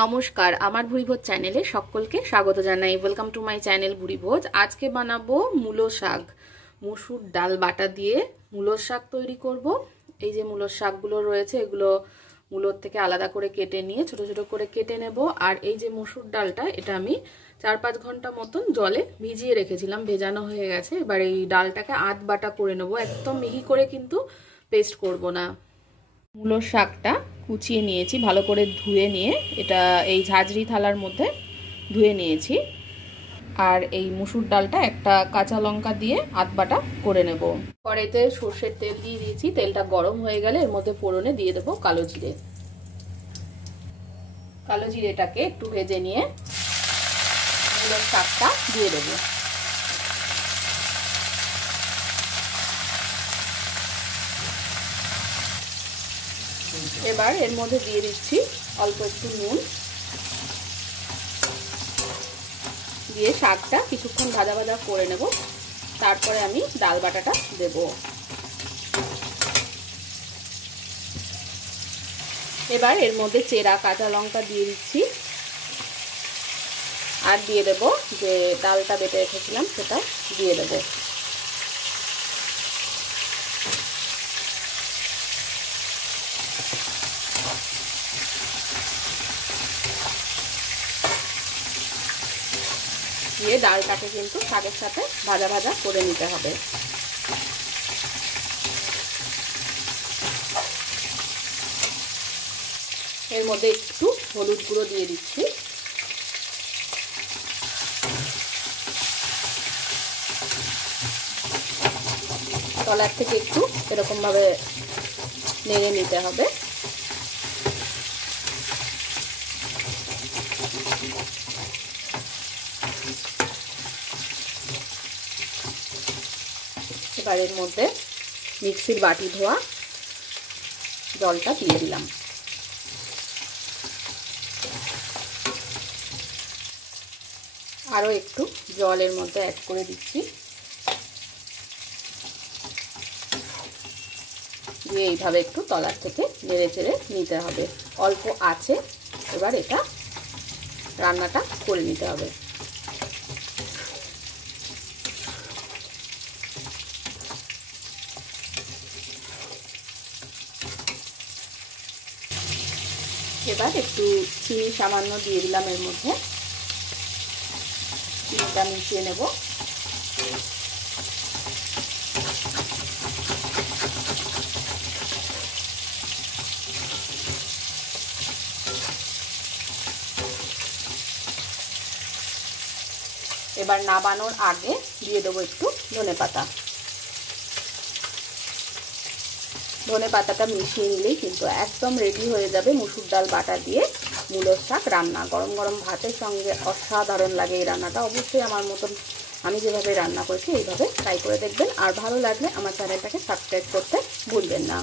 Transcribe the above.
নমস্কার, আমার ভুরিভোজ চ্যানেলে সকলকে স্বাগত জানাই। Welcome to my channel Bhurivoj. আজকে বানাবো মূলো শাক। মসুর ডাল বাটা দিয়ে মূলোর শাক তৈরি করব। এই যে মূলোর শাকগুলো রয়েছে, এগুলো মূলোর থেকে আলাদা করে কেটে নিয়ে ছোট ছোট করে কেটে নেব। আর এই যে মসুর ডালটা, এটা আমি 4-5 ঘন্টা মতন জলে ভিজিয়ে রেখেছিলাম, ভেজানো হয়ে গেছে। এবার এই ডালটাকে আধ বাটা করে নেব, একদম মিহি করে কিন্তু পেস্ট করব না। মূলোর শাকটা কুচিয়ে নিয়েছি, ভালো করে ধুয়ে নিয়ে এটা এই ঝাঁঝরি থালার মধ্যে ধুয়ে নিয়েছি। আর এই মসুর ডালটা একটা কাঁচা লঙ্কা দিয়ে আধ বাটা করে নেব। কড়াইতে সর্ষের তেল দিয়ে দিয়েছি, তেলটা গরম হয়ে গেলে এর মধ্যে ফোড়নে দিয়ে দেবো কালো জিরে। কালো জিরেটাকে একটু ভেজে নিয়ে মূলোর শাকটা দিয়ে দেবো। এবার এর মধ্যে দিয়ে দিচ্ছি অল্প একটু নুন, দিয়ে শাকটা কিছুক্ষণ ভাজা ভাজা করে নেব। তারপরে আমি ডাল বাটাটা দেব। এবার এর মধ্যে চেরা কাঁচা লঙ্কা দিয়ে দিচ্ছি, আর দিয়ে দেব যে ডালটা বেটে রেখেছিলাম সেটা দিয়ে দেব। দিয়ে ডালটাকে কিন্তু শাকের সাথে ভাজা ভাজা করে নিতে হবে। এর মধ্যে একটু হলুদ গুঁড়ো দিয়ে দিচ্ছি, তলার থেকে একটু এরকম ভাবে নেড়ে নিতে হবে। এবার এর মধ্যে মিক্সির বাটি ধোয়া জলটা দিয়ে দিলাম। আরও একটু জল এর মধ্যে অ্যাড করে দিচ্ছি, দিয়ে এইভাবে একটু তলার থেকে নেড়ে চেড়ে নিতে হবে অল্প আছে। এবার এটা রান্নাটা করে নিতে হবে। এবার একটু চিনি সামান্য দিয়ে দিলাম এর মধ্যে, চিনিটা মিশিয়ে নেব। এবার নামানোর আগে দিয়ে দেবো একটু ধনেপাতা। ধনেপাতাটা মিশিয়ে নিলেই কিন্তু একদম রেডি হয়ে যাবে মসুর ডাল বাটা দিয়ে মূলোর শাক রান্না। গরম গরম ভাতের সঙ্গে অসাধারণ লাগে এই রান্নাটা। অবশ্যই আমার মতন আমি যেভাবে রান্না করেছি এইভাবে ট্রাই করে দেখবেন। আর ভালো লাগলে আমার চ্যানেলটাকে সাবস্ক্রাইব করতে ভুলবেন না।